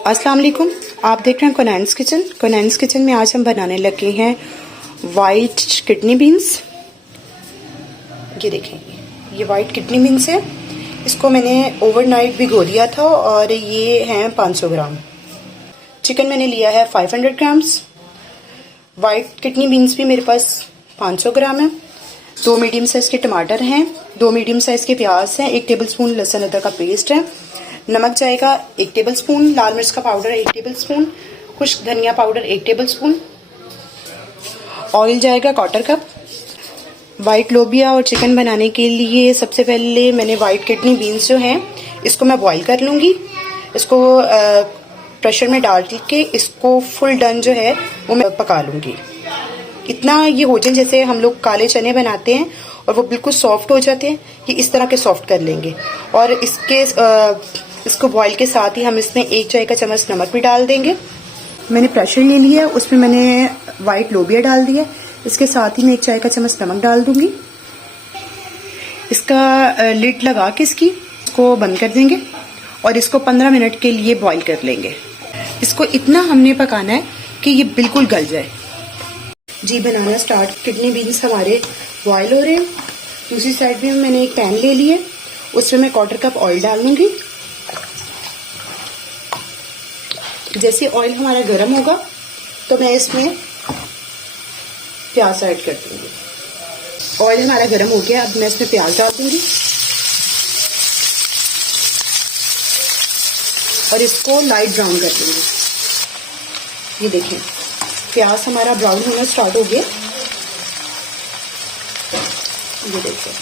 अस्सलाम वालेकुम। आप देख रहे हैं कोनैन्स किचन। कोनैन्स किचन में आज हम बनाने लगे हैं वाइट किडनी बीन्स। ये देखें, ये वाइट किडनी बीन्स है। इसको मैंने ओवरनाइट भिगो दिया था और ये हैं 500 ग्राम। चिकन मैंने लिया है 500 ग्राम्स। वाइट किडनी बीन्स भी मेरे पास 500 ग्राम है। 2 मीडियम साइज के टमाटर हैं, 2 मीडियम साइज के प्याज हैं, 1 टेबलस्पून लहसुन अदरक का पेस्ट है। नमक जाएगा 1 टेबलस्पून, लाल मिर्च का पाउडर 1 टेबलस्पून, खुश्क धनिया पाउडर 1 टेबलस्पून, ऑयल जाएगा 1/4 कप। वाइट लोबिया और चिकन बनाने के लिए सबसे पहले मैंने वाइट किडनी बीन्स जो हैं इसको मैं बॉईल कर लूँगी। इसको प्रेशर में डाल के इसको फुल डन जो है वो मैं पका लूँगी। इतना ये हो जाए जैसे हम लोग काले चने बनाते हैं और वो बिल्कुल सॉफ्ट हो जाते हैं, ये इस तरह के सॉफ्ट कर लेंगे। और इसको बॉईल के साथ ही हम इसमें 1 चाय का चम्मच नमक भी डाल देंगे। मैंने प्रेशर ले लिया, उसमें मैंने वाइट लोबिया डाल दिया। इसके साथ ही मैं 1 चाय का चम्मच नमक डाल दूंगी। इसका लिड लगा के इसको बंद कर देंगे और इसको 15 मिनट के लिए बॉईल कर लेंगे। इसको इतना हमने पकाना है कि ये बिल्कुल गल जाए। जी, बनाना स्टार्ट। किडनी बीन्स हमारे बॉईल हो रहे हैं। दूसरी साइड में मैंने एक पैन ले लिया, उसमें मैं 1/4 कप ऑयल डाल लूंगी। जैसे ऑयल हमारा गर्म होगा तो मैं इसमें प्याज ऐड कर दूंगी। ऑयल हमारा गर्म हो गया, अब मैं इसमें प्याज डाल दूंगी और इसको लाइट ब्राउन कर दूंगी। ये देखें, प्याज हमारा ब्राउन होना स्टार्ट हो गया। ये देखिए,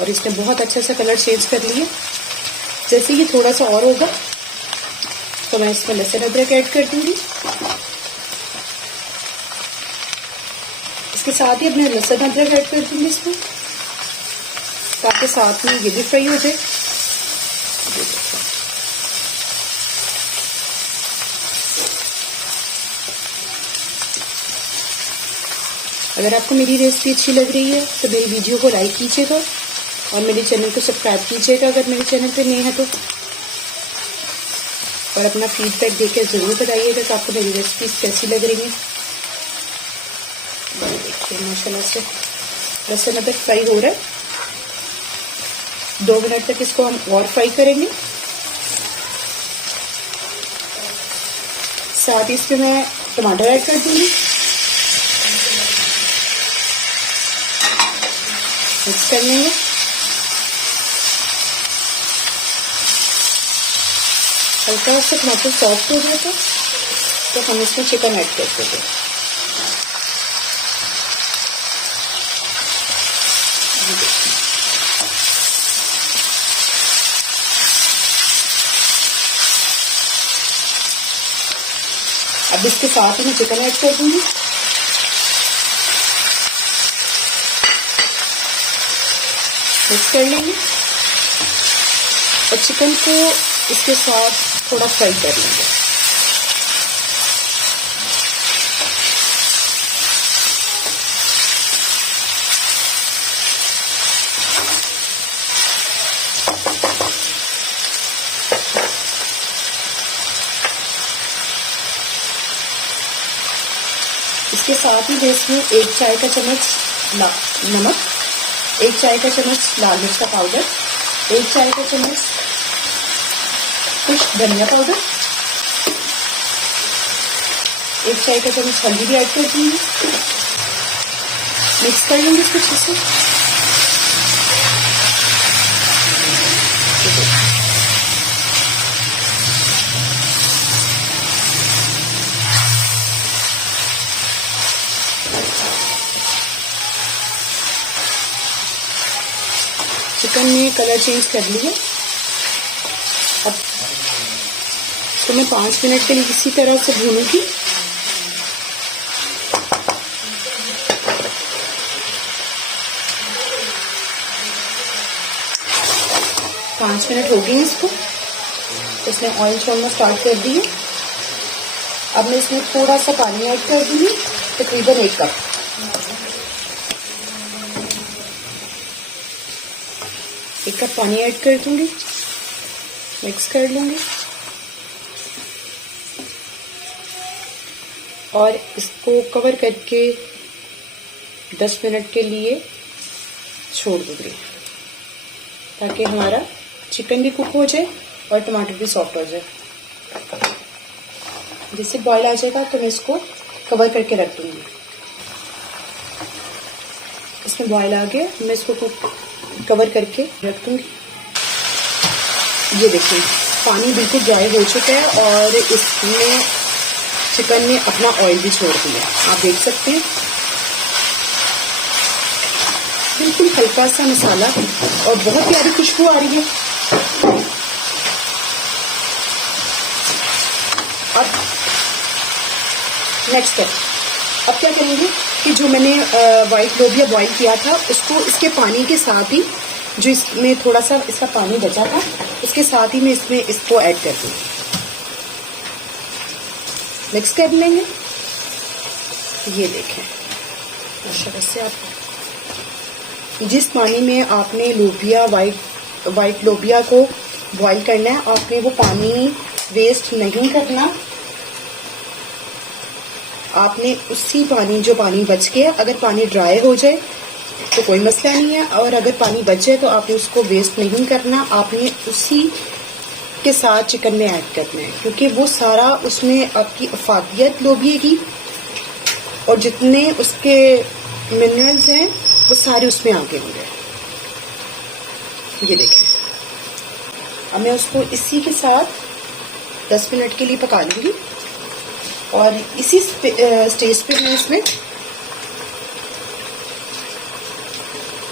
और इसने बहुत अच्छा सा कलर चेंज कर लिया। जैसे ये थोड़ा सा और होगा तो मैं इसमें लहसुन अदरक ऐड कर दूंगी। इसके साथ ही अपने लहसुन अदरक ऐड कर दूंगी इसमें, ताकि साथ में ये भी फ्राई हो जाए। अगर आपको मेरी रेसिपी अच्छी लग रही है तो मेरी वीडियो को लाइक कीजिएगा और मेरे चैनल को सब्सक्राइब कीजिएगा अगर मेरे चैनल पे नए हैं तो। और अपना फीडबैक देकर ज़रूर बताइएगा कि आपको मेरी रेसिपीज कैसी लग रही हैं। देखिए, माशाल्लाह से लहसुन अदरक फ्राई हो रहा है। 2 मिनट तक इसको हम और फ्राई करेंगे। साथ ही इसमें मैं टमाटर ऐड कर दूंगी, मिक्स कर लेंगे। हल्का सा टमाटर सॉफ्ट हो जाए तो हम इसमें चिकन ऐड कर देंगे। अब इसके साथ ही मैं चिकन ऐड कर दूंगी। मिक्स कर लेंगे और चिकन को इसके साथ थोड़ा फ्राई कर लेंगे। इसके साथ ही मैं इसमें 1 चाय का चम्मच नमक, 1 चाय का चम्मच लाल मिर्च का पाउडर, 1 चाय का चम्मच खुश्क धनिया पाउडर, 1 चाय का चम्मच हल्दी भी ऐड कर दूंगी। मिक्स कर लेंगे इसको अच्छे से। चिकन ने कलर चेंज कर लिया। अब तो मैं 5 मिनट के लिए इसी तरह से भूनूंगी। पाँच मिनट हो गए इसको। इसने ऑयल छोड़ना स्टार्ट कर दिए। अब मैं इसमें थोड़ा सा पानी ऐड कर दूंगी, तकरीबन 1 कप। एक कप पानी ऐड कर दूंगी, मिक्स कर लूंगी। और इसको कवर करके 10 मिनट के लिए छोड़ दूंगी ताकि हमारा चिकन भी कुक हो जाए और टमाटर भी सॉफ्ट हो जाए। जिससे बॉईल आ जाएगा तो मैं इसको कवर करके रख दूंगी। इसमें बॉईल आ गया, मैं इसको कवर करके रख दूंगी। ये देखिए पानी बिल्कुल ड्राई हो चुका है और इसमें चिकन ने अपना ऑयल भी छोड़ दिया, आप देख सकते हैं। बिल्कुल हल्का सा मसाला और बहुत प्यारी खुशबू आ रही है। और नेक्स्ट स्टेप, अब क्या करेंगे कि जो मैंने वाइट लोबिया बॉईल किया था उसको इसके पानी के साथ ही, जो इसमें थोड़ा सा इसका पानी बचा था उसके साथ ही मैं इसमें इसको ऐड कर दूँ। मिक्स कर लेंगे। ये देखें माशाल्लाह से, आप जिस पानी में आपने लोबिया वाइट लोबिया को बॉईल करना है, आपने वो पानी वेस्ट नहीं करना। आपने उसी पानी, जो पानी बच गया, अगर पानी ड्राई हो जाए तो कोई मसला नहीं है, और अगर पानी बच जाए तो आपने उसको वेस्ट नहीं करना। आपने उसी के साथ चिकन में ऐड करना है, क्योंकि वो सारा उसमें आपकी अफादियत लोबिये की और जितने उसके मिनरल्स हैं वो सारे उसमें आगे होंगे। ये देखें, अब मैं उसको इसी के साथ 10 मिनट के लिए पका लूंगी और इसी स्टेज पे मैं इसमें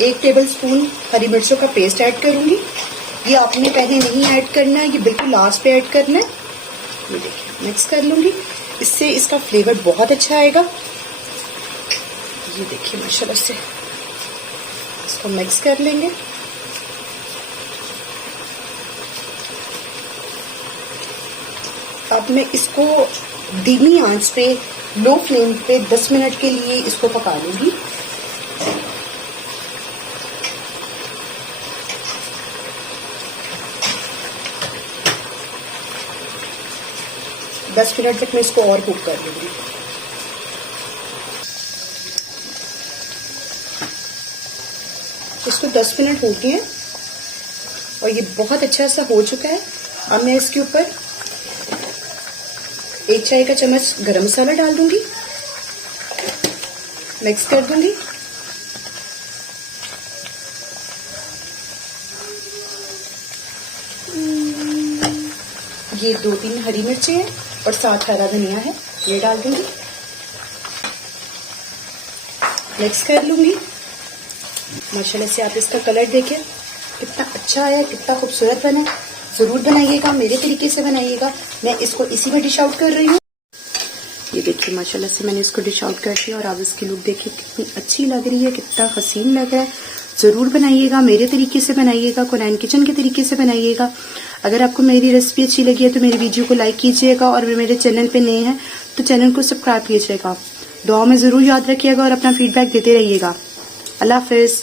1 टेबलस्पून हरी मिर्चों का पेस्ट ऐड करूंगी। ये आपने पहले नहीं ऐड करना है, ये बिल्कुल लास्ट पे ऐड करना है। ये देखिए मिक्स कर लूंगी, इससे इसका फ्लेवर बहुत अच्छा आएगा। ये देखिए माशाल्लाह से, इसको मिक्स कर लेंगे। अब मैं इसको धीमी आंच पे, लो फ्लेम पे 10 मिनट के लिए इसको पका लूंगी। दस मिनट तक मैं इसको और कुक कर लूंगी। इसको 10 मिनट हो गए हैं और ये बहुत अच्छा सा हो चुका है। अब मैं इसके ऊपर 1 चाय का चम्मच गरम मसाला डाल दूंगी, मिक्स कर दूंगी। ये 2-3 हरी मिर्चें हैं और साथ हरा धनिया है, ये डाल दूंगी, मिक्स कर लूंगी। माशाल्लाह से आप इसका कलर देखें कितना अच्छा है, कितना खूबसूरत बना। जरूर बनाइएगा, मेरे तरीके से बनाइएगा। मैं इसको इसी में डिश आउट कर रही हूँ। ये देखिए माशाल्लाह से मैंने इसको डिश आउट कर दिया और आप इसकी लुक देखिए कितनी अच्छी लग रही है, कितना हसीन लग रहा है। जरूर बनाइएगा, मेरे तरीके से बनाइएगा, कुरैन किचन के तरीके से बनाइएगा। अगर आपको मेरी रेसिपी अच्छी लगी है तो मेरी वीडियो को लाइक कीजिएगा और मेरे चैनल पे नए हैं तो चैनल को सब्सक्राइब कीजिएगा। दुआ में जरूर याद रखिएगा और अपना फीडबैक देते रहिएगा। अल्लाह हाफिज।